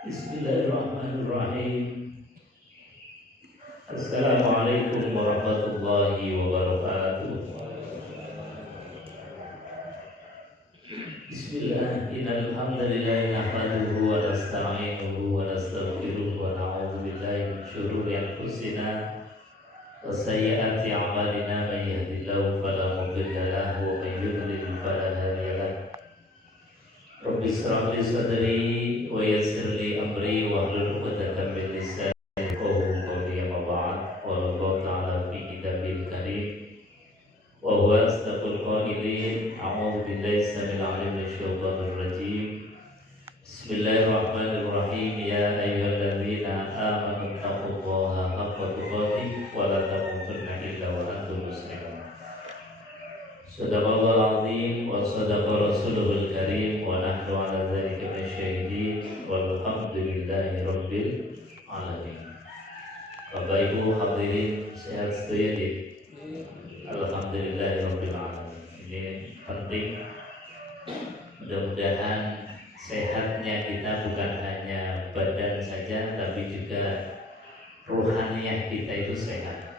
Bismillahirrahmanirrahim. Assalamualaikum warahmatullahi wabarakatuh. Bismillah, innal hamdalillah nahmaduhu wa nasta'inuhu wa nastaghfiruh wa na'udzu billahi min shururi anfusina wa sayyiati a'malina, may yahdihillahu fala mudilla lahu wa may yudlil fala hadiya lahu. Rabbi shrah li sadri wa yassir li amri wa hlul 'uqdatam min lisani yafqahu qawli. Amma ba'd. Qala Allah ta'ala fi kitabil karim wa huwa asdaqul qailin. A'udzu billahi samil 'alim minasy syaithanir rajim. Bismillahirrahmanirrahim. Ya ayyuhalladzina amanu taqullaha haqqa tuqatih wa la tamutunna illa wa antum muslimun. Sadaqallahul azim wa sadaqa rasuluhul karim wa nahnu ala dzalika minasyahidin walhamdulillahi rabbil alamin. Bapak Ibu hadirin sehat semuanya. Alhamdulillahi rabbil alamin. Ini penting. Mudah-mudahan sehatnya kita bukan hanya badan saja, tapi juga ruhaniyah kita itu sehat.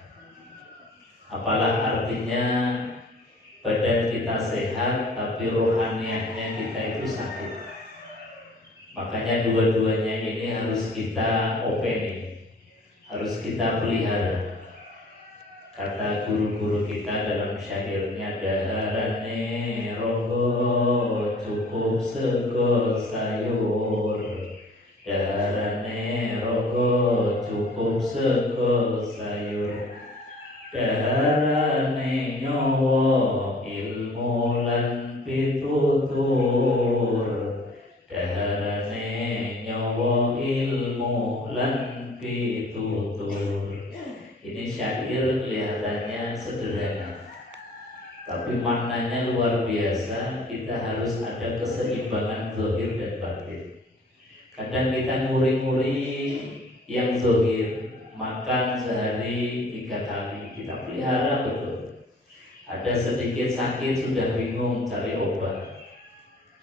Apalah artinya badan kita sehat tapi rohaniahnya kita itu sakit. Makanya dua-duanya ini harus kita openi, harus kita pelihara. Kata guru-guru kita dalam syairnya, daharane rogo cukup sego sayur, daharane rogo cukup sego sayur, daharane nyawa ilmu lan pitutur, daharane nyawa ilmu lan pitutur. Ini syair kelihatannya sederhana, tapi maknanya luar biasa. Kita harus ada keseimbangan zahir dan batin. Kadang kita nguri-nguri yang zahir, makan sehari 3 kali, kita pelihara betul. Ada sedikit sakit sudah bingung cari obat,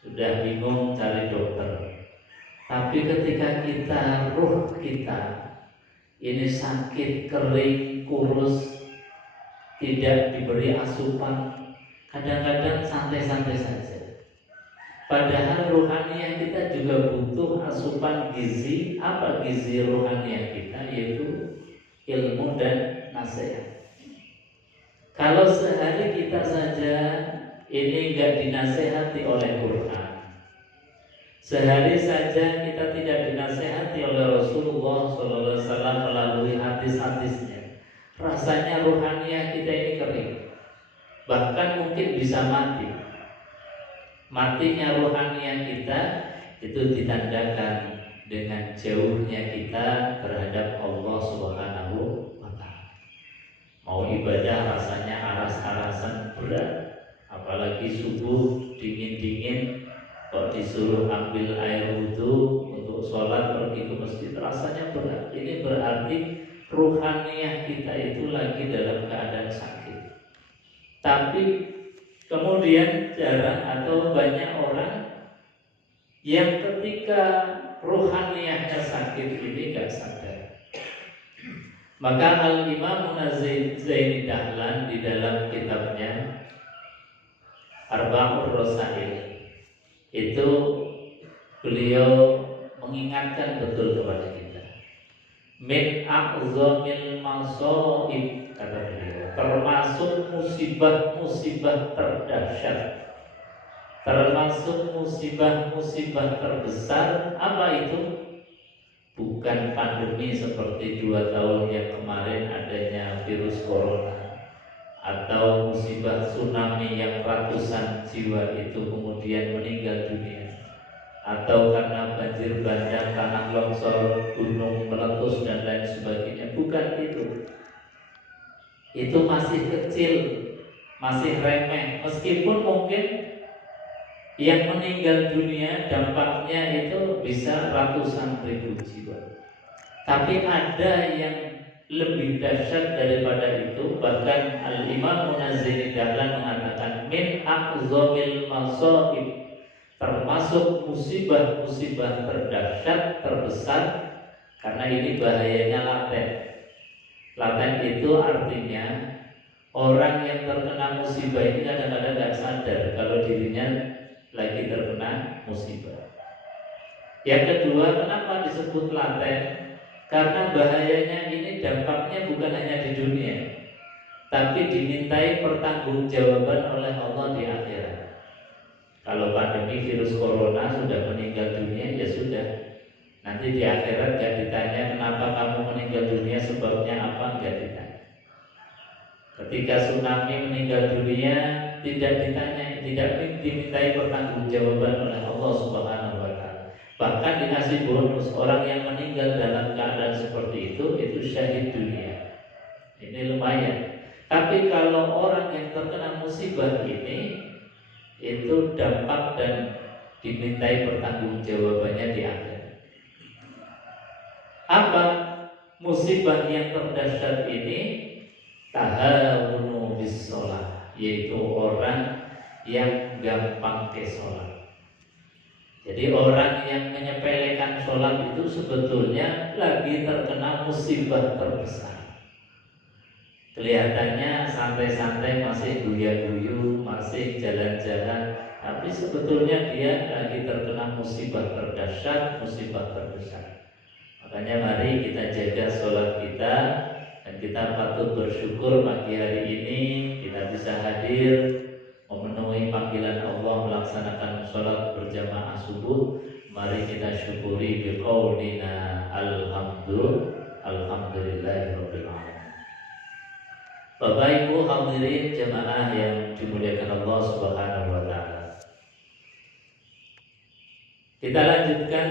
sudah bingung cari dokter. Tapi ketika kita, ruh kita ini sakit, kering, kurus, tidak diberi asupan, kadang-kadang santai-santai saja. Padahal rohaniah kita juga butuh asupan gizi. Apa gizi rohaniah kita? Yaitu ilmu dan nasihat. Kalau sehari kita saja ini enggak dinasehati oleh Quran, sehari saja kita tidak dinasehati oleh Rasulullah SAW melalui hadis-hadisnya, rasanya rohaniah kita ini kering, bahkan mungkin bisa mati. Matinya rohaniah kita itu ditandakan dengan jauhnya kita terhadap Allah Subhanahu wa Ta'ala. Mau ibadah rasanya aras-arasan berat, apalagi subuh dingin-dingin, kok disuruh ambil air wudhu untuk sholat pergi ke masjid rasanya berat. Ini berarti ruhaniyah kita itu lagi dalam keadaan sakit. Tapi kemudian jarang atau banyak orang yang ketika ruhaniyahnya sakit ini gak sadar. Maka Al-Imam Zaini Dahlan di dalam kitabnya Arba'ur Rasail itu beliau mengingatkan betul kepada kita, min a'zamil masaib, kata beliau, termasuk musibah-musibah terdahsyat, termasuk musibah-musibah terbesar. Apa itu? Bukan pandemi seperti 2 tahun yang kemarin adanya virus corona, atau musibah tsunami yang ratusan jiwa itu kemudian meninggal dunia, atau karena banjir bandang, tanah longsor, gunung meletus dan lain sebagainya. Bukan itu. Itu masih kecil, masih remeh. Meskipun mungkin yang meninggal dunia dampaknya itu bisa ratusan ribu jiwa, tapi ada yang lebih dahsyat daripada itu. Bahkan Al-Imam Zaini Dahlan mengatakan min aqzamil masaib, termasuk termasuk musibah-musibah terdahsyat, terbesar, karena ini bahayanya laten. Laten itu artinya orang yang terkena musibah ini kadang-kadang nggak sadar kalau dirinya lagi terkena musibah. Yang kedua, kenapa disebut laten? Karena bahayanya ini dampaknya bukan hanya di dunia, tapi dimintai pertanggungjawaban oleh Allah di akhirat. Kalau pandemi virus corona sudah meninggal dunia, ya sudah. Nanti di akhirat gak ditanya kenapa kamu meninggal dunia, sebabnya apa, gak ditanya. Ketika tsunami meninggal dunia, tidak ditanya, tidak dimintai pertanggungjawaban oleh Allah Subhanahu wa Ta'ala. Bahkan dikasih bonus, orang yang meninggal dalam keadaan seperti itu syahid dunia. Ini lumayan. Tapi kalau orang yang terkena musibah ini, itu dampak dan dimintai pertanggungjawabannya di akhir. Apa musibah yang terdahsyat ini? Tahawunu bis sholat, yaitu orang yang gampang ke sholat. Jadi orang yang menyepelekan sholat itu sebetulnya lagi terkena musibah terbesar. Kelihatannya santai-santai, masih guya-guyu, masih jalan-jalan, tapi sebetulnya dia lagi terkena musibah terdahsyat, musibah terbesar. Makanya mari kita jaga sholat kita, dan kita patut bersyukur pagi hari ini kita bisa hadir memenuhi panggilan Allah melaksanakan sholat berjamaah subuh. Mari kita syukuri biqaulina alhamdulillahirabbil alamin. Bapak Ibu hadirin jamaah yang dimuliakan Allah Subhanahu wa Ta'ala. Kita lanjutkan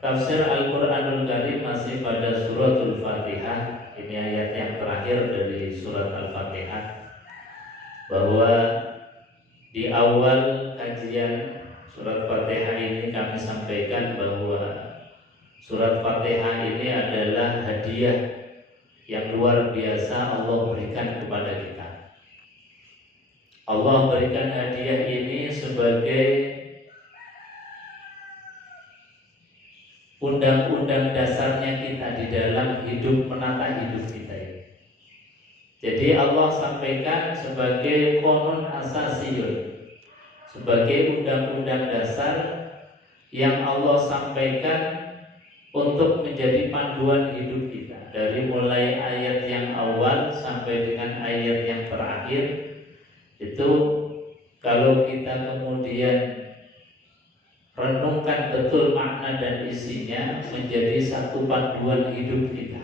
tafsir Al-Qur'anul Karim masih pada suratul Fatihah. Ini ayat yang terakhir dari surat Al-Fatihah. Bahwa di awal kajian surat Fatihah ini kami sampaikan bahwa surat Fatihah ini adalah hadiah yang luar biasa Allah berikan kepada kita. Allah berikan hadiah ini sebagai undang-undang dasarnya kita di dalam hidup, menata hidup kita ini. Jadi Allah sampaikan sebagai qanun asasiyun, sebagai undang-undang dasar yang Allah sampaikan untuk menjadi panduan hidup kita. Dari mulai ayat yang awal sampai dengan ayat yang terakhir, itu kalau kita kemudian renungkan betul makna dan isinya, menjadi satu panduan hidup kita,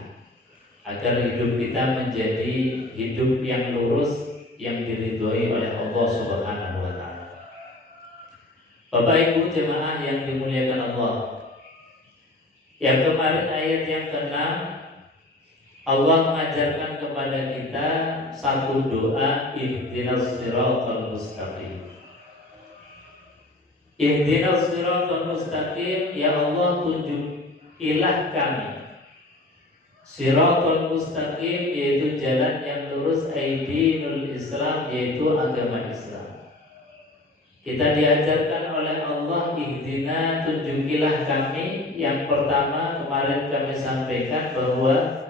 agar hidup kita menjadi hidup yang lurus, yang diridhoi oleh Allah Subhanahu wa Ta'ala. Bapak Ibu jemaah yang dimuliakan Allah, yang kemarin ayat yang ke-6, Allah mengajarkan kepada kita satu doa, ihdinas siratal mustaqim. Ihdinas siratal mustaqim, ya Allah tunjukilah kami siratal mustaqim, yaitu jalan yang lurus, aidinul Islam, yaitu agama Islam. Kita diajarkan oleh Allah, ihdina, tunjukilah kami. Yang pertama kemarin kami sampaikan bahwa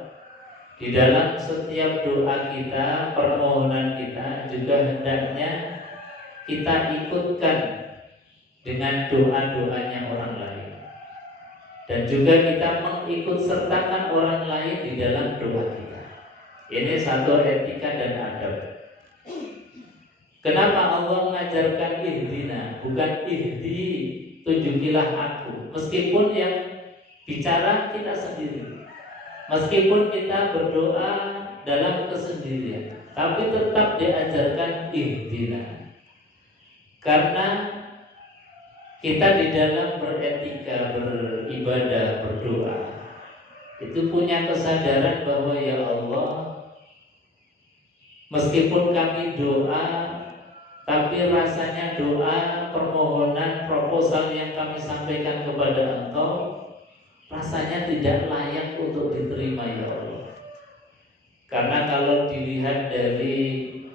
di dalam setiap doa kita, permohonan kita juga hendaknya kita ikutkan dengan doa-doanya orang lain, dan juga kita mengikut sertakan orang lain di dalam doa kita. Ini satu etika dan adab. Kenapa Allah mengajarkan ihdina, bukan ihdi, tunjukilah aku? Meskipun yang bicara kita sendiri, meskipun kita berdoa dalam kesendirian, tapi tetap diajarkan ihdina. Karena kita di dalam beretika, beribadah, berdoa, itu punya kesadaran bahwa ya Allah, meskipun kami doa, tapi rasanya doa, permohonan, proposal yang kami sampaikan kepada Engkau rasanya tidak layak untuk diterima ya Allah. Karena kalau dilihat dari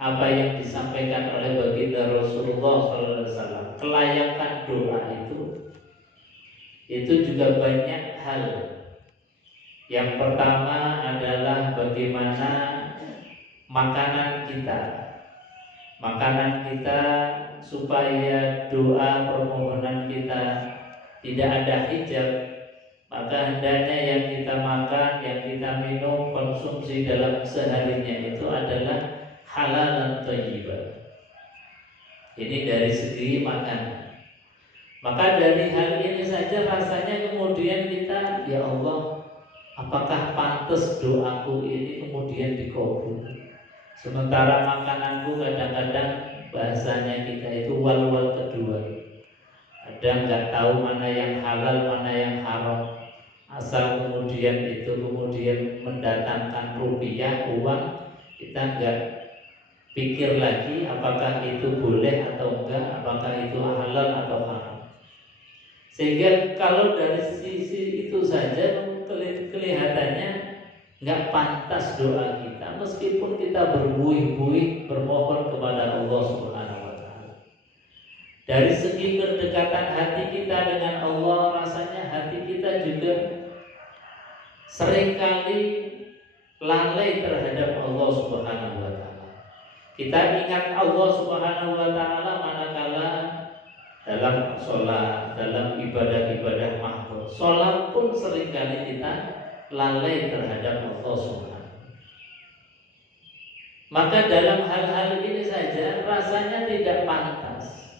apa yang disampaikan oleh baginda Rasulullah SAW, kelayakan doa itu Itu juga banyak hal. Yang pertama adalah bagaimana makanan kita. Makanan kita supaya doa permohonan kita tidak ada hijab, maka hendaknya yang kita makan, yang kita minum, konsumsi dalam seharinya itu adalah halal dan thayyibah. Ini dari segi makanan. Maka dari hal ini saja rasanya kemudian kita, ya Allah, apakah pantas doaku ini kemudian dikabul? Sementara makananku kadang-kadang bahasanya kita itu wal-wal kedua. Ada nggak tahu mana yang halal, mana yang haram. Asal kemudian itu kemudian mendatangkan rupiah, uang, kita nggak pikir lagi apakah itu boleh atau enggak, apakah itu halal atau haram. Sehingga kalau dari sisi itu saja kelihatannya nggak pantas doa kita, meskipun kita berbuih-buih bermohon kepada Allah Subhanahu wa Ta'ala. Dari segi kedekatan hati kita dengan Allah, rasanya hati kita juga seringkali lalai terhadap Allah Subhanahu wa Ta'ala. Kita ingat Allah Subhanahu wa Ta'ala manakala dalam sholat, dalam ibadah-ibadah makhluk. Sholat pun seringkali kita lalai terhadap Allah Subhanahu. Maka dalam hal-hal ini saja rasanya tidak pantas.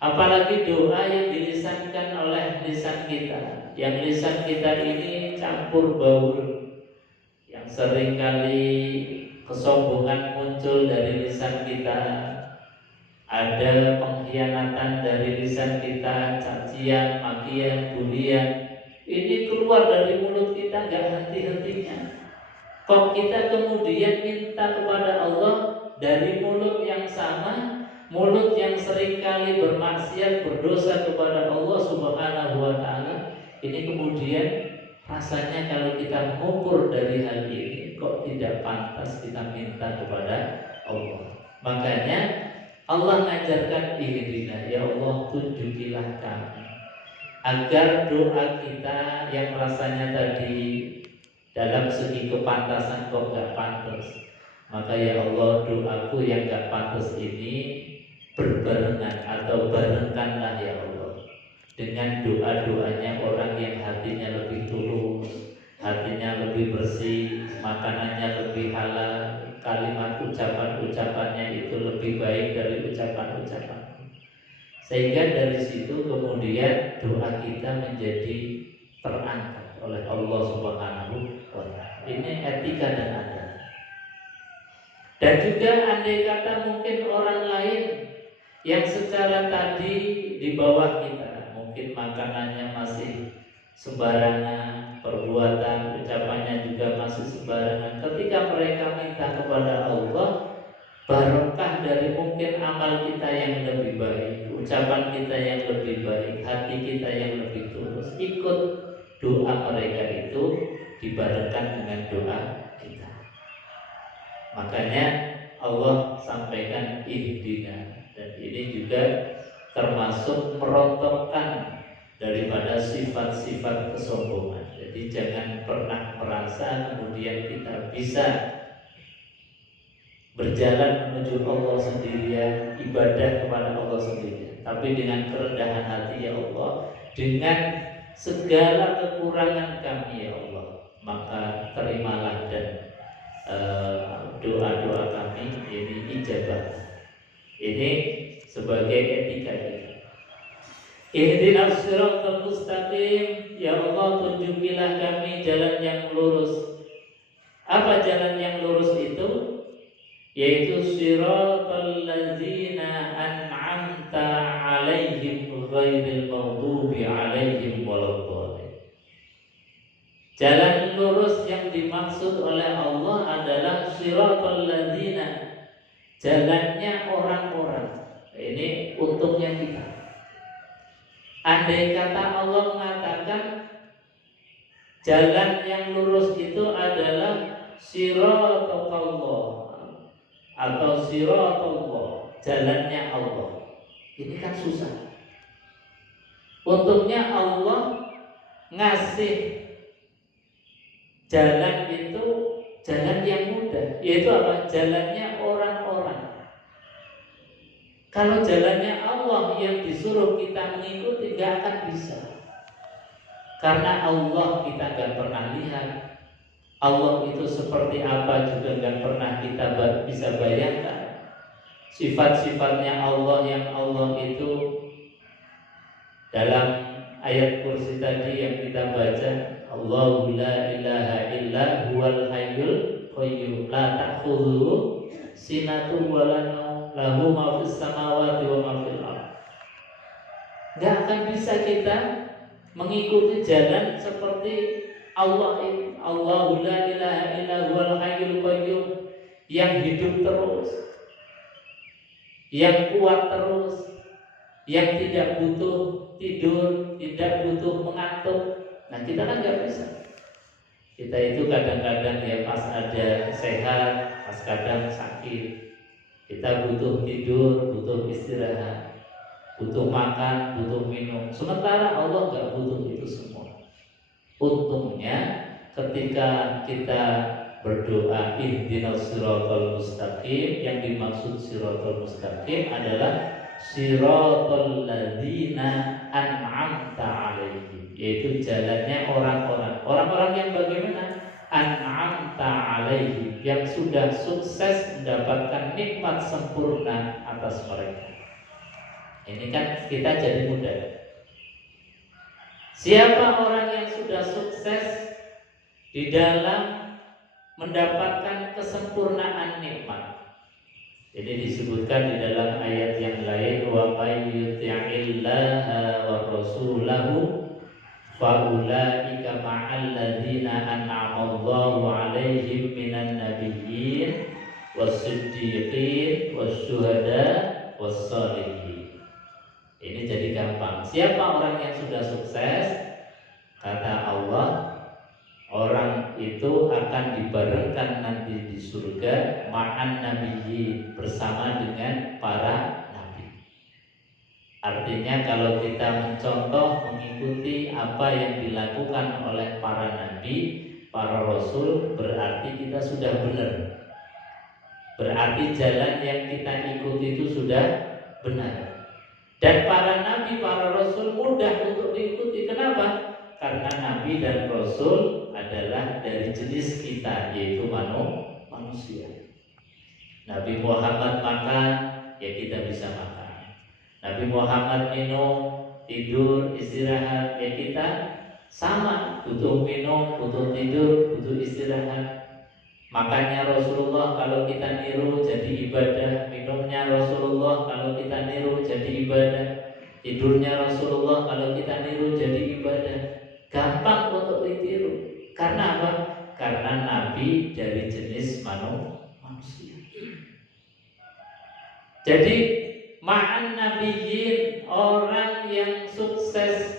Apalagi doa yang dilisankan oleh lisan kita, yang lisan kita ini campur baur, yang seringkali kesombongan muncul dari lisan kita, ada pengkhianatan dari lisan kita, cacian, makian, bulian. Ini keluar dari mulut kita nggak henti-hentinya. Kok kita kemudian minta kepada Allah dari mulut yang sama, mulut yang seringkali bermaksiat, berdosa kepada Allah Subhanahu wa Ta'ala, ini kemudian rasanya kalau kita mengukur dari hal ini, kok tidak pantas kita minta kepada Allah. Makanya Allah mengajarkan ihdina, ya Allah tunjukilah kami, agar doa kita yang rasanya tadi dalam segi kepantasan kok gak pantas, maka ya Allah doaku yang gak pantas ini berbarengan atau barengkanlah ya Allah dengan doa-doanya orang yang hatinya lebih tulus, hatinya lebih bersih, makanannya lebih halal, kalimat ucapan-ucapannya itu lebih baik dari ucapan-ucapan. Sehingga dari situ kemudian doa kita menjadi terangkat oleh Allah Subhanahu wa Ta'ala. Ini etika dan adab. Dan juga andai kata mungkin orang lain yang secara tadi di bawah kita, mungkin makanannya masih sembarangan, perbuatan, ucapannya juga masih sembarangan. Ketika mereka minta kepada Allah barokah dari mungkin amal kita yang lebih baik, ucapan kita yang lebih baik, hati kita yang lebih tulus, ikut doa mereka itu dibarengkan dengan doa kita. Makanya Allah sampaikan ihdina, dan ini juga termasuk merontokkan daripada sifat-sifat kesombongan. Jadi jangan pernah merasa kemudian kita bisa berjalan menuju Allah sendirian, ibadah kepada Allah sendirian, tapi dengan kerendahan hati ya Allah, dengan segala kekurangan kami ya Allah, maka terimalah dan doa-doa kami ini ijabah. Ini sebagai etika kita. Ihdinas siratal mustaqim, ya Allah tunjukilah kami jalan yang lurus. Apa jalan yang lurus itu? Yaitu siratal ladzina an'amta 'alaihim ghairil maghdubi 'alaihim waladdallin. Jalan lurus yang dimaksud oleh Allah adalah siratal ladzina, jalannya orang-orang. Ini untungnya kita. Andai kata Allah mengatakan jalan yang lurus itu adalah siratallah atau siratullah, jalannya Allah, ini kan susah. Untungnya Allah ngasih jalan itu jalan yang mudah, yaitu apa? Jalannya orang-orang. Kalau jalannya Allah yang disuruh kita mengikuti, gak akan bisa. Karena Allah kita gak pernah lihat. Allah itu seperti apa juga gak pernah kita bisa bayangkan. Sifat-sifatnya Allah yang Allah itu dalam ayat kursi tadi yang kita baca, Allahu la ilaha illa huwal hayyul qayyum la ta'khudhuhu sinatun wa la naum lahu ma fis samawati wa ma fil ardh. Enggak akan bisa kita mengikuti jalan seperti Allah ini. Allahu la ilaha illa huwal hayyul qayyum, yang hidup terus, yang kuat terus, yang tidak butuh tidur, tidak butuh mengantuk. Nah, kita kan nggak bisa. Kita itu kadang-kadang ya pas ada sehat, pas kadang sakit. Kita butuh tidur, butuh istirahat, butuh makan, butuh minum. Sementara Allah nggak butuh itu semua. Untungnya ketika kita berdoa ihdinas siratal mustaqim, yang dimaksud siratal mustaqim adalah siratal ladzina an'amta alaihim, yaitu jalannya orang-orang yang bagaimana? An'amta alaihim, yang sudah sukses mendapatkan nikmat sempurna atas mereka. Ini kan kita jadi mudah. Siapa orang yang sudah sukses di dalam mendapatkan kesempurnaan nikmat? Ini disebutkan di dalam ayat yang lain, wa may yuti'illaha wa rasulahu fa ulaika ma'al ladzina an'ama Allahu 'alaihim minan nabiyyin was-siddiqin was-syuhada was-shalihin. Ini jadi gampang. Siapa orang yang sudah sukses? Kata Allah, orang itu akan dibarengkan nanti di surga ma'an nabiyyin, bersama dengan para nabi. Artinya kalau kita mencontoh, mengikuti apa yang dilakukan oleh para nabi, para rasul, berarti kita sudah benar. Berarti jalan yang kita ikuti itu sudah benar. Dan para nabi, para rasul mudah untuk diikuti. Kenapa? Karena nabi dan rasul adalah dari jenis kita, yaitu manusia. Nabi Muhammad makan, ya kita bisa makan. Nabi Muhammad minum, tidur, istirahat, ya kita sama, butuh minum, butuh tidur, butuh istirahat. Makannya Rasulullah kalau kita niru jadi ibadah, minumnya Rasulullah kalau kita niru jadi ibadah, tidurnya Rasulullah kalau kita niru jadi ibadah. Gampang untuk ditiru. Karena apa? Karena Nabi dari jenis manusia. Jadi ma'an nabiyyin, orang yang sukses,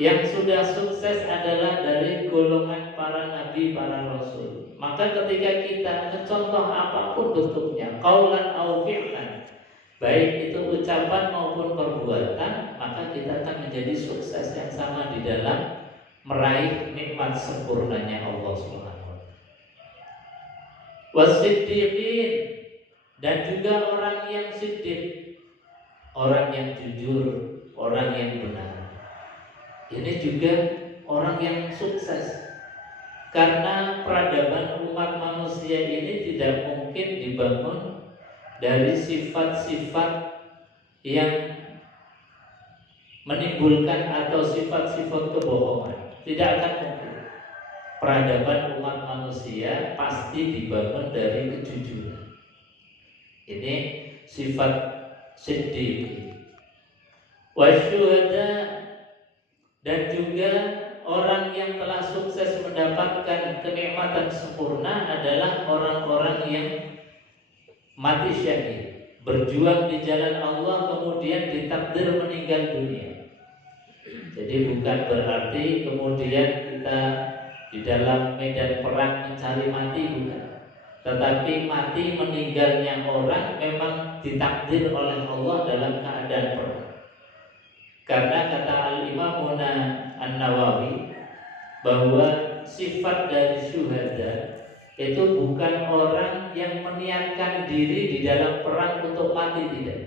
yang sudah sukses adalah dari golongan para nabi, para rasul. Maka ketika kita mencontoh apapun bentuknya, qaulan au fi'lan, baik itu ucapan maupun perbuatan, maka kita akan menjadi sukses yang sama di dalam meraih nikmat sempurnanya Allah Subhanahu wa taala. Wasiddiqin, dan juga orang yang siddiq, orang yang jujur, orang yang benar. Ini juga orang yang sukses. Karena peradaban umat manusia ini tidak mungkin dibangun dari sifat-sifat yang menimbulkan atau sifat-sifat kebohongan. Tidak akan mungkin. Peradaban umat manusia pasti dibangun dari kejujuran. Ini sifat siddiq. Wasyuhada, dan juga orang yang telah sukses mendapatkan kenikmatan sempurna adalah orang-orang yang mati syahid, berjuang di jalan Allah kemudian ditakdir meninggal dunia. Jadi bukan berarti kemudian kita di dalam medan perang mencari mati, bukan. Tetapi mati meninggalnya orang memang ditakdir oleh Allah dalam keadaan perang. Karena kata Al-Imamuna An-Nawawi bahwa sifat dari syuhada itu bukan orang yang meniatkan diri di dalam perang untuk mati, tidak.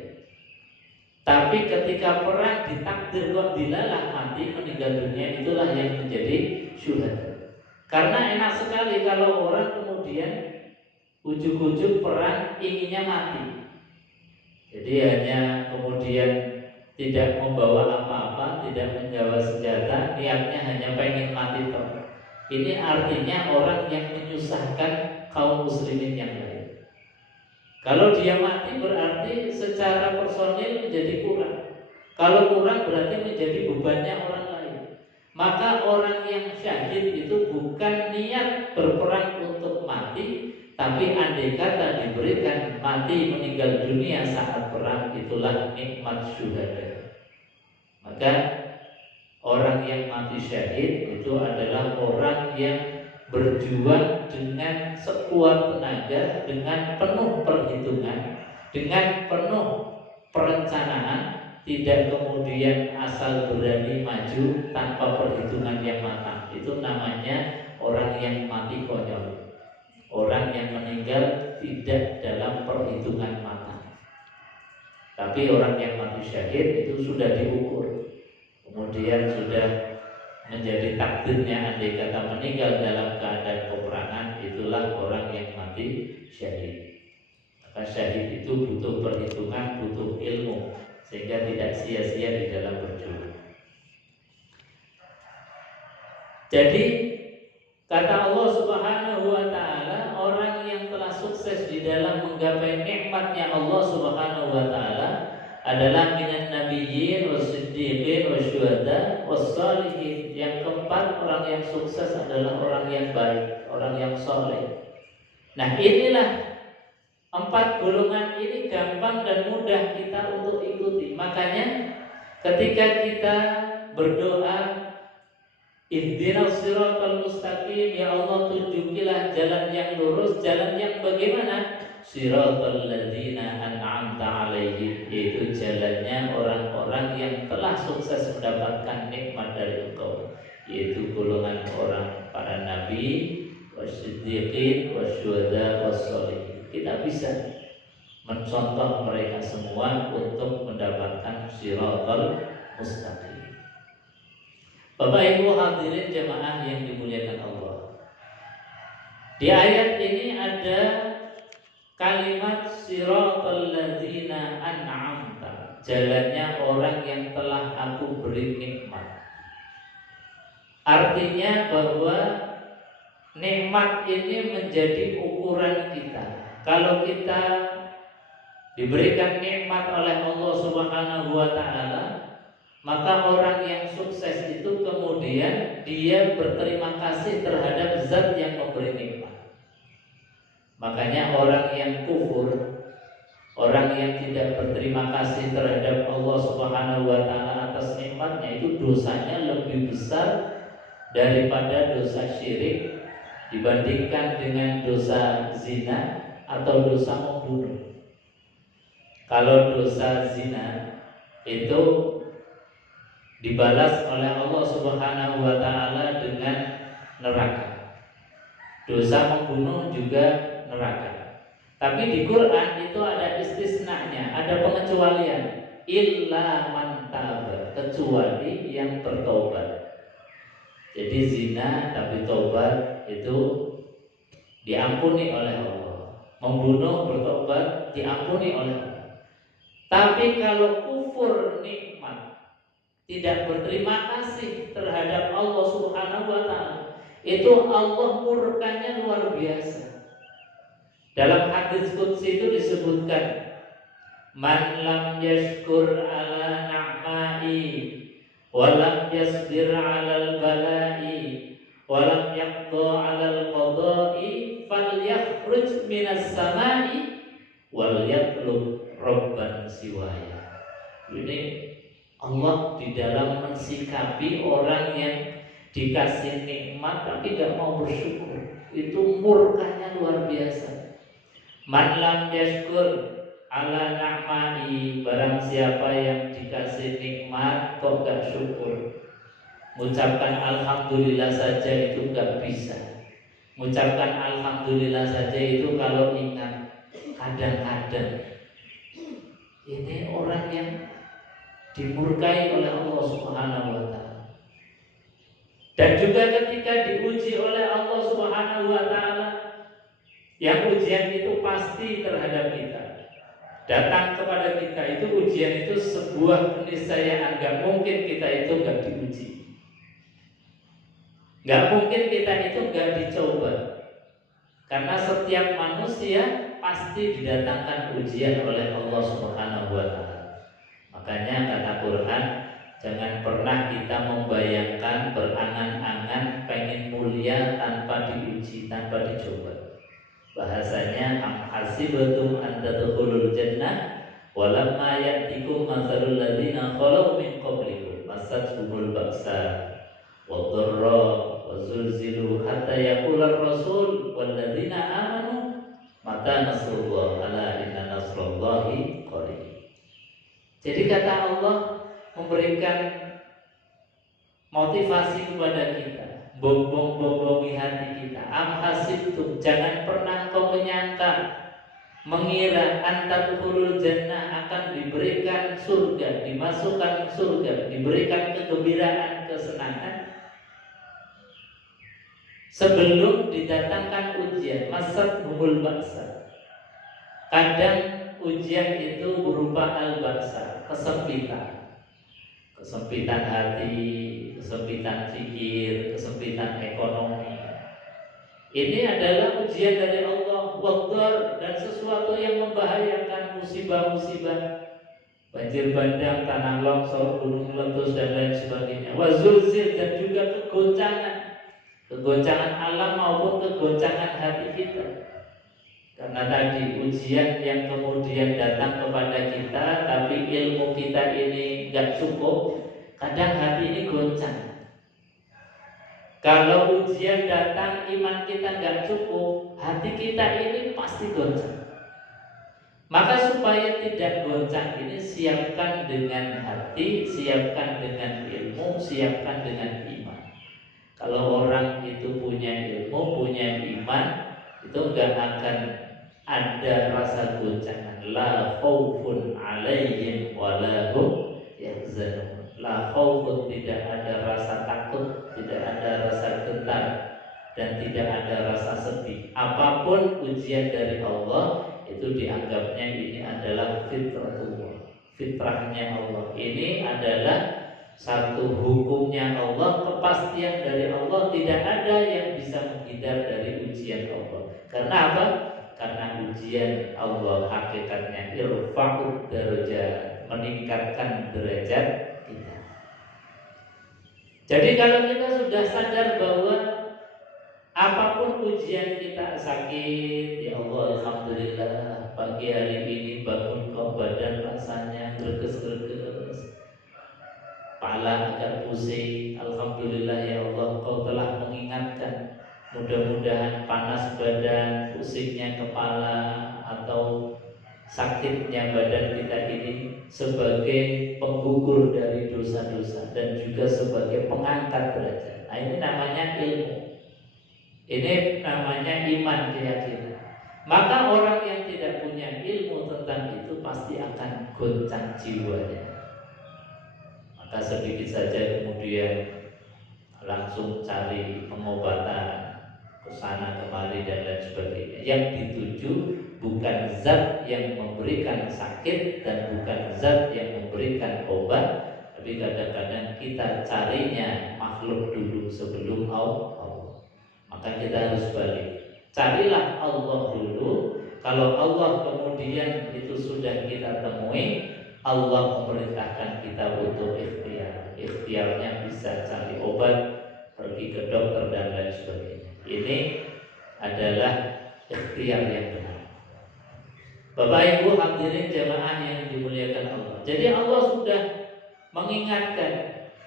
Tapi ketika perang ditakdir kok dilalah mati meninggal dunia, itulah yang menjadi syuhada. Karena enak sekali kalau orang kemudian ujuk-ujuk perang inginnya mati. Jadi hanya kemudian tidak membawa apa-apa, tidak membawa senjata, niatnya hanya pengen mati toh. Ini artinya orang yang menyusahkan kaum muslimin yang lain. Kalau dia mati berarti secara personil menjadi kurang. Kalau kurang berarti menjadi bebannya orang lain. Maka orang yang syahid itu bukan niat berperang untuk mati, tapi andai kata diberikan mati meninggal dunia saat perang, itulah nikmat syuhada. Maka orang yang mati syahid itu adalah orang yang berjuang dengan sekuat tenaga, dengan penuh perhitungan, dengan penuh perencanaan, tidak kemudian asal berani maju tanpa perhitungan yang matang. Itu namanya orang yang mati konyol, orang yang meninggal tidak dalam perhitungan matang. Tapi orang yang mati syahid itu sudah diukur, kemudian sudah menjadi takdirnya andai kata meninggal dalam keadaan peperangan, itulah orang yang mati syahid. Maka syahid itu butuh perhitungan, butuh ilmu, sehingga tidak sia-sia di dalam berjuang. Jadi kata Allah Subhanahu wa taala, orang yang telah sukses di dalam menggapai nikmatnya Allah Subhanahu wa taala adalah minan nabiyyin wasiddiqin wasyuhada wassalihin. Yang keempat, orang yang sukses adalah orang yang baik, orang yang soleh. Nah, inilah empat golongan ini gampang dan mudah kita untuk ikuti. Makanya ketika kita berdoa ihdinas siratal mustaqim, ya Allah tunjukilah jalan yang lurus, jalan yang bagaimana? Siratal ladzina an'amta alaihim, yaitu jalannya orang-orang yang telah sukses mendapatkan nikmat dari Engkau, yaitu golongan orang para nabi, wasiddiqin, wasyuhada, wassolihin. Kita bisa mencontoh mereka semua untuk mendapatkan siratal mustaqim. Bapak Ibu hadirin jemaah yang dimuliakan Allah, di ayat ini ada kalimat siratal ladzina an'amta, jalannya orang yang telah aku beri nikmat. Artinya bahwa nikmat ini menjadi ukuran kita. Kalau kita diberikan nikmat oleh Allah Subhanahu wa taala, maka orang yang sukses itu kemudian dia berterima kasih terhadap zat yang memberi nikmat. Makanya orang yang kufur, orang yang tidak berterima kasih terhadap Allah Subhanahu wa taala atas nikmatnya, itu dosanya lebih besar daripada dosa syirik dibandingkan dengan dosa zina atau dosa membunuh. Kalau dosa zina itu dibalas oleh Allah Subhanahu wa taala dengan neraka. Dosa membunuh juga neraka. Tapi di Quran itu ada istisnanya, ada pengecualian. Illa man taba, kecuali yang bertobat. Jadi zina tapi tobat itu diampuni oleh Allah. Membunuh bertobat diampuni oleh Allah. Tapi kalau kufur nikmat, tidak berterima kasih terhadap Allah Subhanahu wa taala, itu Allah murkanya luar biasa. Dalam hadis qudsi itu disebutkan, man lam yashkur ala na'mai wa lam yasbir ala al-bala'i wa lam yaqda ala al-qada'i falyakhruj minas sama'i wal yatlub rabban siwaya. Ini Allah di dalam mensikapi orang yang dikasih nikmat tapi tidak mau bersyukur, itu murkanya luar biasa. Man lam yashkur ala na'mai, barang siapa yang dikasih nikmat kok gak syukur, Mengucapkan alhamdulillah saja itu nggak bisa. Mengucapkan alhamdulillah saja itu kalau ingat kadang-kadang ini orang yang dimurkai oleh Allah Subhanahu wa taala. Dan juga ketika diuji oleh Allah Subhanahu wa taala, yang ujian itu pasti terhadap kita. Datang kepada kita itu ujian itu sebuah keniscayaan. Gak mungkin kita itu gak diuji. Gak mungkin kita itu gak dicoba. Karena setiap manusia pasti didatangkan ujian oleh Allah Subhanahu wa taala. Makanya kata Quran, jangan pernah kita membayangkan berangan-angan pengen mulia tanpa diuji, tanpa dicoba. Bahasanya am hasibatum an tadkhulul jannah walamma ya'tikum mathalul ladzina khalu min qablikum massatuhumul ba'sa wadh-dharra wazulzilu hatta yaqula ar-rasul wal ladzina amanu mata nasrullah ala inna nasrullahi qarib. Jadi kata Allah memberikan motivasi kepada kita, bombong-bombongi hati kita. Am hasibtum, jangan pernah kau menyangka, mengira antadkhulul jannah akan diberikan surga, dimasukkan surga, diberikan kegembiraan, kesenangan sebelum didatangkan ujian. Masat humul baksa. Kadang ujian itu berupa al-baksa, kesempitan. Kesempitan hati, kesempitan fikir, kesempitan ekonomi. Ini adalah ujian dari Allah, wadhar, dan sesuatu yang membahayakan, musibah-musibah, banjir bandang, tanah longsor, gunung meletus dan lain sebagainya. Wazulzil, dan juga kegoncangan alam maupun kegoncangan hati kita. Karena tadi ujian yang kemudian datang kepada kita, tapi ilmu kita ini nggak cukup, kadang hati ini goncang. Kalau ujian datang, iman kita nggak cukup, hati kita ini pasti goncang. Maka supaya tidak goncang ini, siapkan dengan hati, siapkan dengan ilmu, siapkan dengan iman. Kalau orang itu punya ilmu, punya iman, itu nggak akan ada rasa goncangan. La khaufun alaihim wa la hum yahzanun. La khaufun, tidak ada rasa takut, tidak ada rasa gentar, dan tidak ada rasa sedih. Apapun ujian dari Allah itu dianggapnya ini adalah fitratullah, fitrahnya Allah. Ini adalah satu hukumnya Allah, kepastian dari Allah. Tidak ada yang bisa menghindar dari ujian Allah. Karena apa? Karena ujian Allah hakikatnya irfa'ud darajat, meningkatkan derajat kita. Jadi kalau kita sudah sadar bahwa apapun ujian kita, sakit, ya Allah alhamdulillah pagi hari ini bangun kok badan rasanya greges-greges, kepala agak pusing, alhamdulillah ya Allah Kau telah mengingatkan. Mudah-mudahan panas badan, pusingnya kepala, atau sakitnya badan kita ini sebagai penggugur dari dosa-dosa dan juga sebagai pengangkat derajat. Nah, ini namanya ilmu. Ini namanya iman, keyakinan. Maka orang yang tidak punya ilmu tentang itu pasti akan goncang jiwanya. Maka sedikit saja kemudian langsung cari pengobatan, kesana kemari dan lain sebagainya. Yang dituju bukan zat yang memberikan sakit dan bukan zat yang memberikan obat, tapi kadang-kadang kita carinya makhluk dulu sebelum Allah. Maka kita harus balik. Carilah Allah dulu. Kalau Allah kemudian itu sudah kita temui, Allah memerintahkan kita untuk ikhtiar. Ikhtiarnya bisa cari obat, pergi ke dokter dan lain sebagainya. Ini adalah ikhtiar yang benar. Bapak Ibu hadirin jamaah yang dimuliakan Allah. Jadi Allah sudah mengingatkan,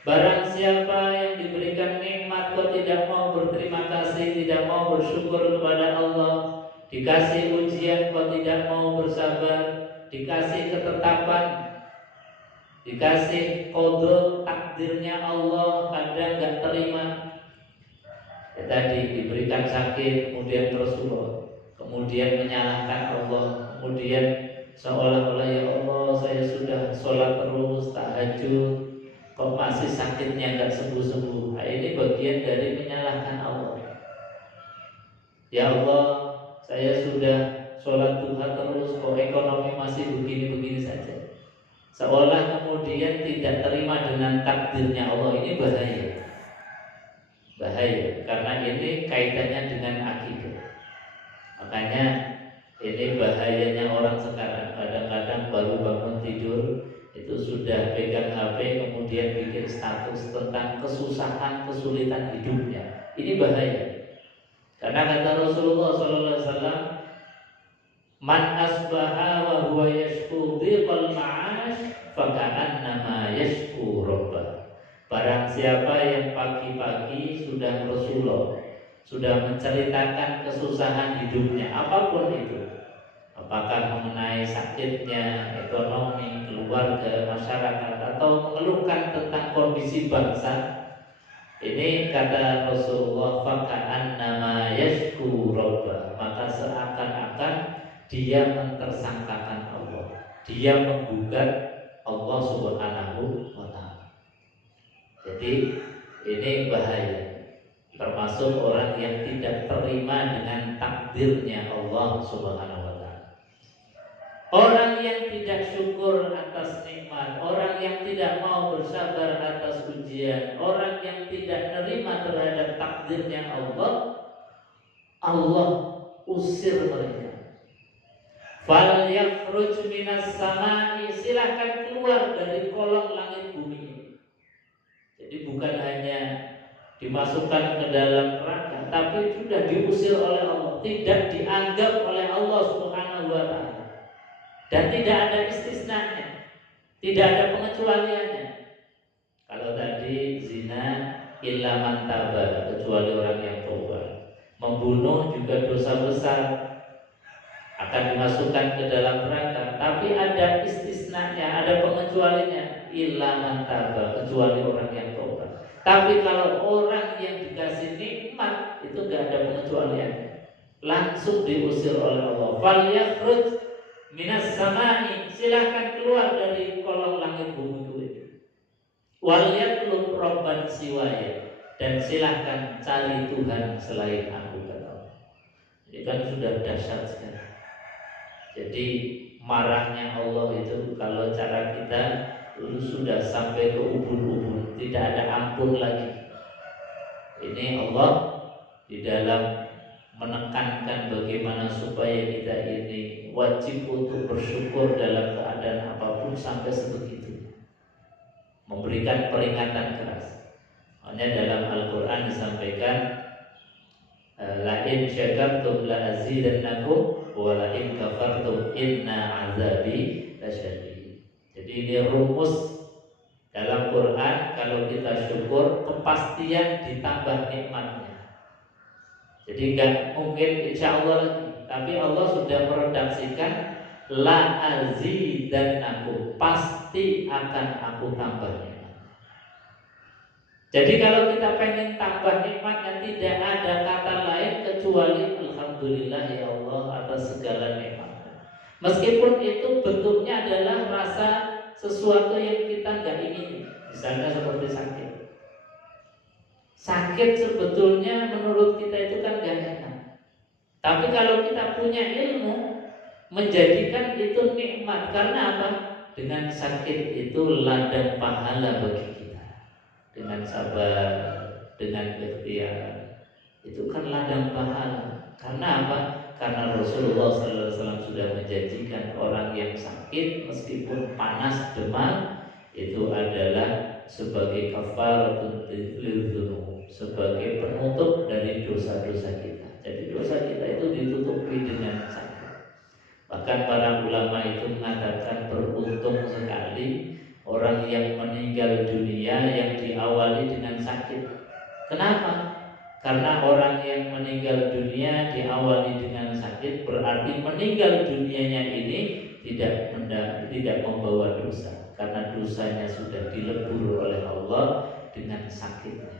barang siapa yang diberikan nikmat kok tidak mau berterima kasih, tidak mau bersyukur kepada Allah, dikasih ujian kok tidak mau bersabar, dikasih ketetapan dikasih kode takdirnya Allah kadang nggak terima. Ya, tadi diberikan sakit kemudian Rasulullah, kemudian menyalahkan Allah, kemudian seolah-olah ya Allah saya sudah sholat terus tahajud kok masih sakitnya nggak sembuh-sembuh. Nah, ini bagian dari menyalahkan Allah. Ya Allah saya sudah sholat duha terus kok ekonomi masih begini-begini saja. Seolah kemudian tidak terima dengan takdirnya Allah. Ini bahaya. Bahaya karena ini kaitannya dengan akidah. Makanya ini bahayanya orang sekarang. Kadang-kadang baru bangun tidur itu sudah pegang HP kemudian bikin status tentang kesusahan, kesulitan hidupnya. Ini bahaya. Karena kata Rasulullah SAW, man asbaha wa huwa yashku dhiqal ma'ash faka'annama yashku rabbah. Barang siapa yang pagi-pagi sudah Rasulullah sudah menceritakan kesusahan hidupnya apapun itu, apakah mengenai sakitnya, ekonomi, keluarga, masyarakat, atau mengeluhkan tentang kondisi bangsa, ini kata Rasulullah faka'annama yashku rabbah, maka seakan-akan dia mentersangkakan Allah, dia menggugat Allah Subhanahu wa ta'ala. Jadi ini bahaya, termasuk orang yang tidak terima dengan takdirnya Allah Subhanahu wa ta'ala. Orang yang tidak syukur atas nikmat, orang yang tidak mau bersabar atas ujian, orang yang tidak menerima terhadap takdirnya Allah, Allah usir mereka. Fal yakhruj minas samai, silahkan keluar dari kolong langit bumi. Jadi bukan hanya dimasukkan ke dalam neraka, tapi sudah diusir oleh Allah, tidak dianggap oleh Allah Subhanahu wa ta'ala. Dan tidak ada istisnanya, tidak ada pengecualiannya. Kalau tadi zina illa man taba, kecuali orang yang tobat. Membunuh juga dosa besar, akan dimasukkan ke dalam neraka, tapi ada istisnanya, ada pengecualinya, illa man taba, kecuali orang yang tobat. Tapi kalau orang yang dikasih nikmat itu gak ada pengecualiannya, langsung diusir oleh Allah. Fal yakhruj minas samai, silahkan keluar dari kolong langit bumi itu. Wal yatlub rabban siwaya, dan silahkan cari Tuhan selain aku, kata Allah. Ini kan sudah dahsyat sekali. Jadi marahnya Allah itu kalau cara kita itu sudah sampai ke ubun-ubun, tidak ada ampun lagi. Ini Allah di dalam menekankan bagaimana supaya kita ini wajib untuk bersyukur dalam keadaan apapun sampai sebegitu, memberikan peringatan keras. Hanya dalam Al-Quran disampaikan, la in syakartum la azidannakum wa la in kafartum inna azabi lasyadid. Jadi ini rumus dalam Quran, kalau kita syukur kepastian ditambah nikmatnya. Jadi enggak mungkin insya Allah lagi, tapi Allah sudah meredaksikan la azidannakum, pasti akan aku tambah nikmat. Jadi kalau kita pengen tambah nikmatnya, tidak ada kata lain kecuali alhamdulillah ya Allah atas segala nikmat. Meskipun itu bentuknya adalah rasa sesuatu yang kita nggak ingin, misalnya seperti sakit. Sakit sebetulnya menurut kita itu kan gak enak. Tapi kalau kita punya ilmu, menjadikan itu nikmat. Karena apa? Dengan sakit itu ladang pahala bagi kita. Dengan sabar, dengan ikhtiar, itu kan ladang pahala. Karena apa? Karena Rasulullah SAW sudah menjanjikan orang yang sakit meskipun panas demam itu adalah sebagai kafaratun lil dzunub, sebagai penutup dari dosa-dosa kita. Jadi dosa kita itu ditutupi dengan sakit. Bahkan para ulama itu mengatakan beruntung sekali orang yang meninggal dunia yang diawali dengan sakit. Kenapa? Karena orang yang meninggal dunia diawali dengan sakit berarti meninggal dunianya ini tidak membawa dosa. karena dosanya sudah dilebur oleh Allah dengan sakitnya.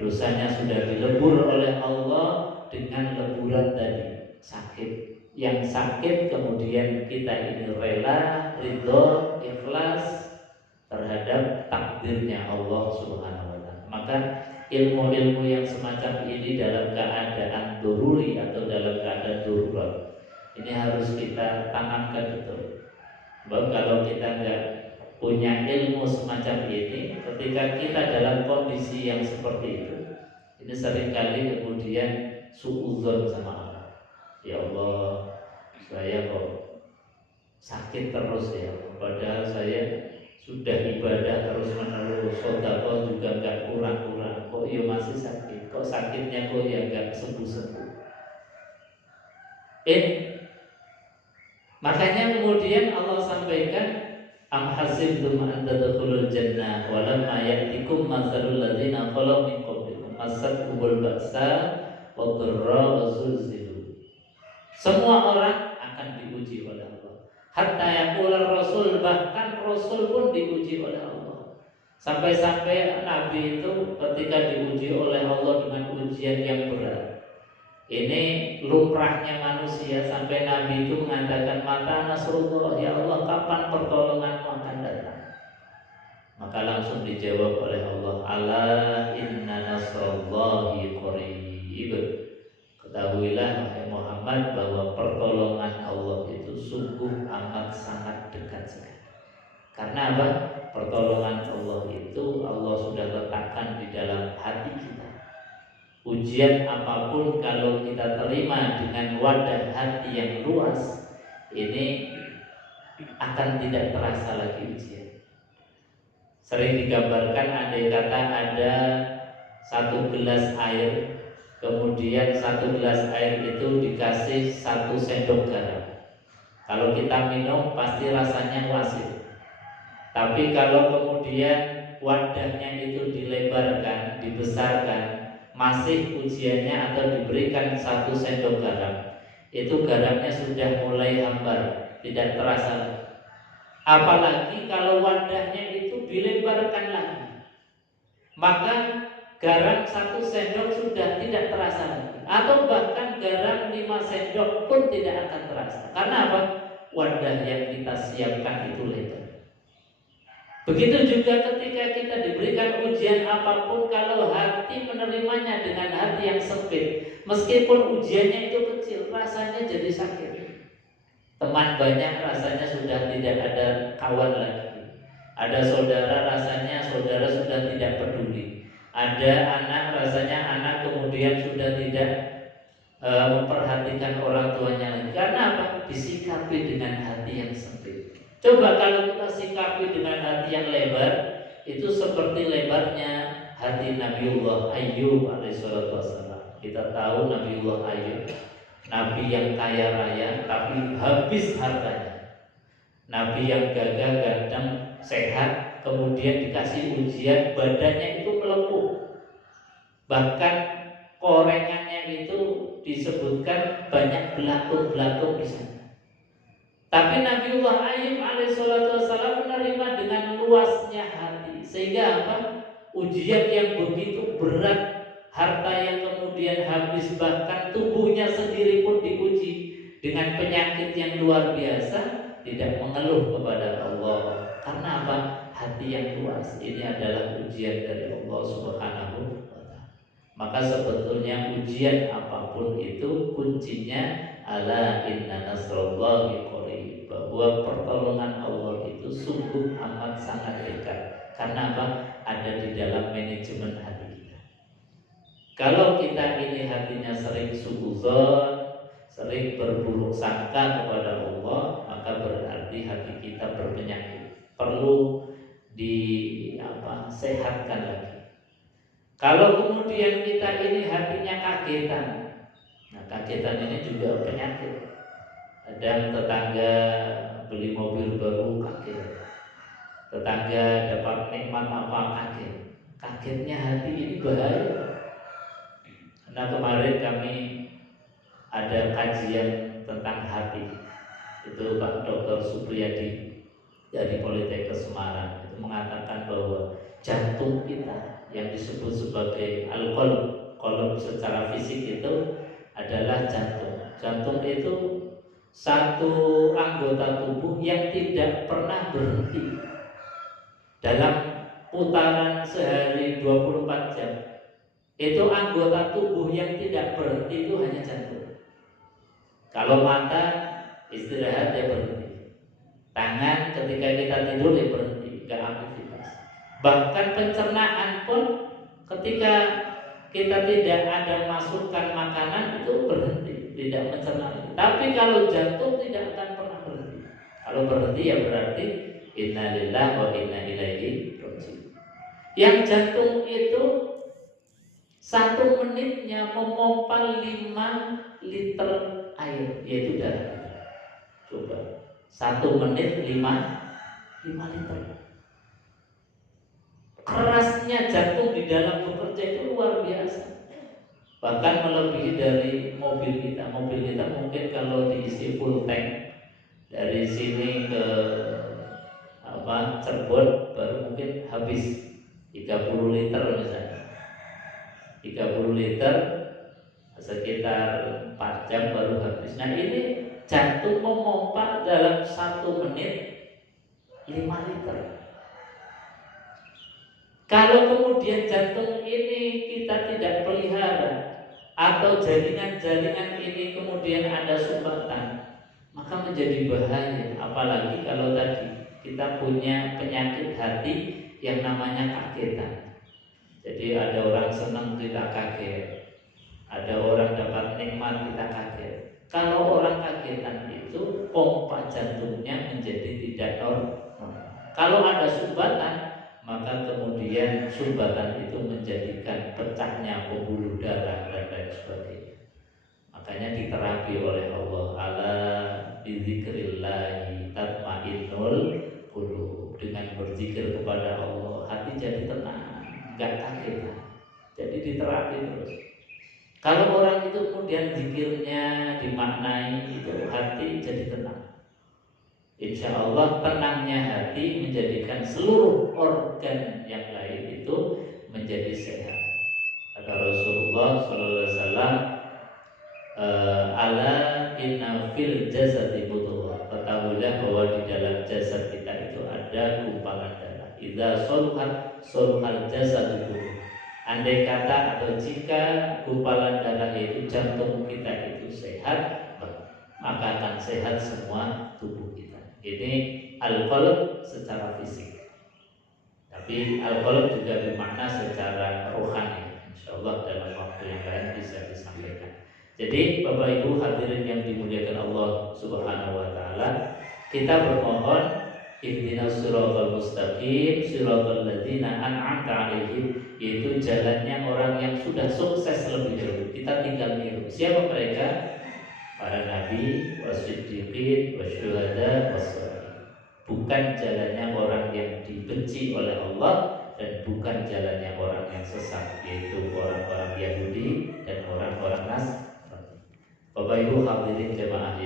Dosanya sudah dilebur oleh Allah dengan leburan tadi, sakit. Yang sakit kemudian kita ini rela, ridho, ikhlas terhadap takdirnya Allah Subhanahu wa taala. Maka ilmu-ilmu yang semacam ini dalam keadaan doruri atau dalam keadaan darurat ini harus kita tanamkan betul. Sebab kalau kita nggak punya ilmu semacam ini, ketika kita dalam kondisi yang seperti itu, ini seringkali kemudian suudzon sama Allah. Ya Allah, saya kok sakit terus ya, padahal saya sudah ibadah terus menerus, sedekah juga nggak kurang-kurang, kok ya masih sakit, kok sakitnya kok ya nggak sembuh-sembuh. Makanya kemudian Allah sampaikan, am hasibtum an tadkhulul jannah wa lamma ya'tikum mathalul ladzina khalu min qablikum massatuhumul ba'sa wa dharra wa zulzilu. Semua orang akan diuji oleh Allah. Hatta yaqulur rasul, bahkan rasul pun diuji oleh Allah. Sampai-sampai Nabi itu ketika diuji oleh Allah dengan ujian yang berat. Ini lumrahnya manusia, sampai Nabi itu mengatakan, mata nasrullah, ya Allah kapan pertolonganmu akan datang? Maka langsung dijawab oleh Allah, ala inna nasrullahi qarib. Ketahuilah wahai Muhammad bahwa pertolongan Allah itu sungguh amat sangat dekat sekali. Karena apa? Pertolongan Allah itu Allah sudah letakkan di dalam hati kita. Ujian apapun kalau kita terima dengan wadah hati yang luas, ini akan tidak terasa lagi ujian. Sering digambarkan andai kata ada satu gelas air, kemudian satu gelas air itu dikasih 1 sendok garam. Kalau kita minum pasti rasanya asin. Tapi kalau kemudian wadahnya itu dilebarkan, dibesarkan, masih ujiannya atau diberikan 1 sendok garam, itu garamnya sudah mulai hambar, tidak terasa. Apalagi kalau wadahnya itu dilebarkan lagi, maka garam 1 sendok sudah tidak terasa lagi, atau bahkan garam 5 sendok pun tidak akan terasa. Karena apa? Wadah yang kita siapkan itu lebar. Begitu juga ketika kita diberikan ujian apapun, kalau hati menerimanya dengan hati yang sempit, meskipun ujiannya itu kecil, rasanya jadi sakit. Teman banyak rasanya sudah tidak ada kawan lagi. Ada saudara rasanya saudara sudah tidak peduli. Ada anak rasanya anak kemudian sudah tidak memperhatikan orang tuanya lagi. Karena apa? Disikapi dengan hati yang sempit. Coba kalau kita sikapi dengan hati yang lebar, itu seperti lebarnya hati Nabiullah Ayyub alaihissalam. Kita tahu Nabiullah Ayyub, Nabi yang kaya raya tapi habis hartanya, Nabi yang gagah ganteng sehat, kemudian dikasih ujian badannya itu melepuh, bahkan korengannya itu disebutkan banyak belatung-belatung di sana. Tapi Nabiullah Ayyub alaihissalam menerima dengan luasnya hati, sehingga apa? Ujian yang begitu berat, harta yang kemudian habis, bahkan tubuhnya sendiri pun diuji dengan penyakit yang luar biasa, tidak mengeluh kepada Allah. Karena apa? Hati yang luas. Ini adalah ujian dari Allah Subhanahu wa ta'ala. Maka sebetulnya ujian apapun itu kuncinya ala inna nasrullahi qarib, bahwa pertolongan Allah itu sungguh amat sangat dekat. Karena apa? Ada di dalam manajemen hati kita. Kalau kita ini hatinya sering suudzon, sering berburuk sangka kepada Allah, maka berarti hati kita berpenyakit, perlu sehatkan lagi. Kalau kemudian kita ini hatinya kagetan, nah kagetan ini juga penyakit. Ada tetangga beli mobil baru kaget, tetangga dapat nikmat apa kaget. Kagetnya hati ini bahaya. Nah kemarin kami ada kajian tentang hati, itu Pak Dr. Supriyadi dari Politeknik Semarang itu mengatakan bahwa jantung kita yang disebut sebagai qalb secara fisik itu adalah jantung. Jantung itu satu anggota tubuh yang tidak pernah berhenti dalam putaran sehari 24 jam. Itu anggota tubuh yang tidak berhenti itu hanya jantung. Kalau mata istirahat dia berhenti. Tangan ketika kita tidur dia berhenti, nggak aktivitas. Bahkan pencernaan pun ketika kita tidak ada masukkan makanan itu berhenti, tidak mencerna. Tapi kalau jantung tidak akan pernah berhenti. Kalau berhenti ya berarti innalillahi wa inna ilaihi raji'un. Yang jantung itu 1 menitnya memompa 5 liter air, yaitu darah. Coba 1 menit 5 liter. Kerasnya jantung di dalam bekerja itu luar biasa. Bahkan melebihi dari mobil kita. Mobil kita mungkin kalau diisi full tank dari sini ke Cirebon baru mungkin habis 30 liter misalnya. 30 liter sekitar 4 jam baru habis. Nah ini jantung memompa dalam 1 menit 5 liter. Kalau kemudian jantung ini kita tidak pelihara atau jaringan-jaringan ini kemudian ada sumbatan, maka menjadi bahaya. Apalagi kalau tadi kita punya penyakit hati yang namanya kagetan. Jadi ada orang senang kita kaget, ada orang dapat nikmat kita kaget. Kalau orang kagetan itu pompa jantungnya menjadi tidak normal. Kalau ada sumbatan, maka kemudian sumbatan itu menjadikan pecahnya pembuluh darah dan lain sebagainya. Makanya diterapi oleh Allah, ala bidzikrillahi tatmainnul qulub. Dengan berzikir kepada Allah hati jadi tenang, enggak kaget. Jadi diterapi terus. Kalau orang itu kemudian zikirnya dimaknai itu hati jadi tenang. Insya Allah tenangnya hati menjadikan seluruh organ yang lain itu menjadi sehat. Kata Rasulullah SAW, ala inna fil jasadi mudghah. Ketahuilah bahwa di dalam jasad kita itu ada gumpalan darah. Idza soluhat soluhal jasad itu. Andai kata atau jika gumpalan darah itu jantung kita itu sehat, maka akan sehat semua tubuh kita. Ini al-qalb secara fisik. Tapi al-qalb juga bermakna secara rohani. Insyaallah dalam waktu yang lain bisa disampaikan. Jadi Bapak Ibu hadirin yang dimuliakan Allah Subhanahu wa taala, kita bermohon ihdinas siratal mustaqim siratal ladzina an'amta 'alaihim, yaitu jalannya orang yang sudah sukses lebih dahulu. Kita tinggal niru. Siapa mereka? Para nabi, wasiddiqin, wasyuhada, wassalihin. Bukan jalannya orang yang dibenci oleh Allah dan bukan jalannya orang yang sesat, yaitu orang-orang Yahudi dan orang-orang Nasrani. Bapak Ibu hadirin jemaah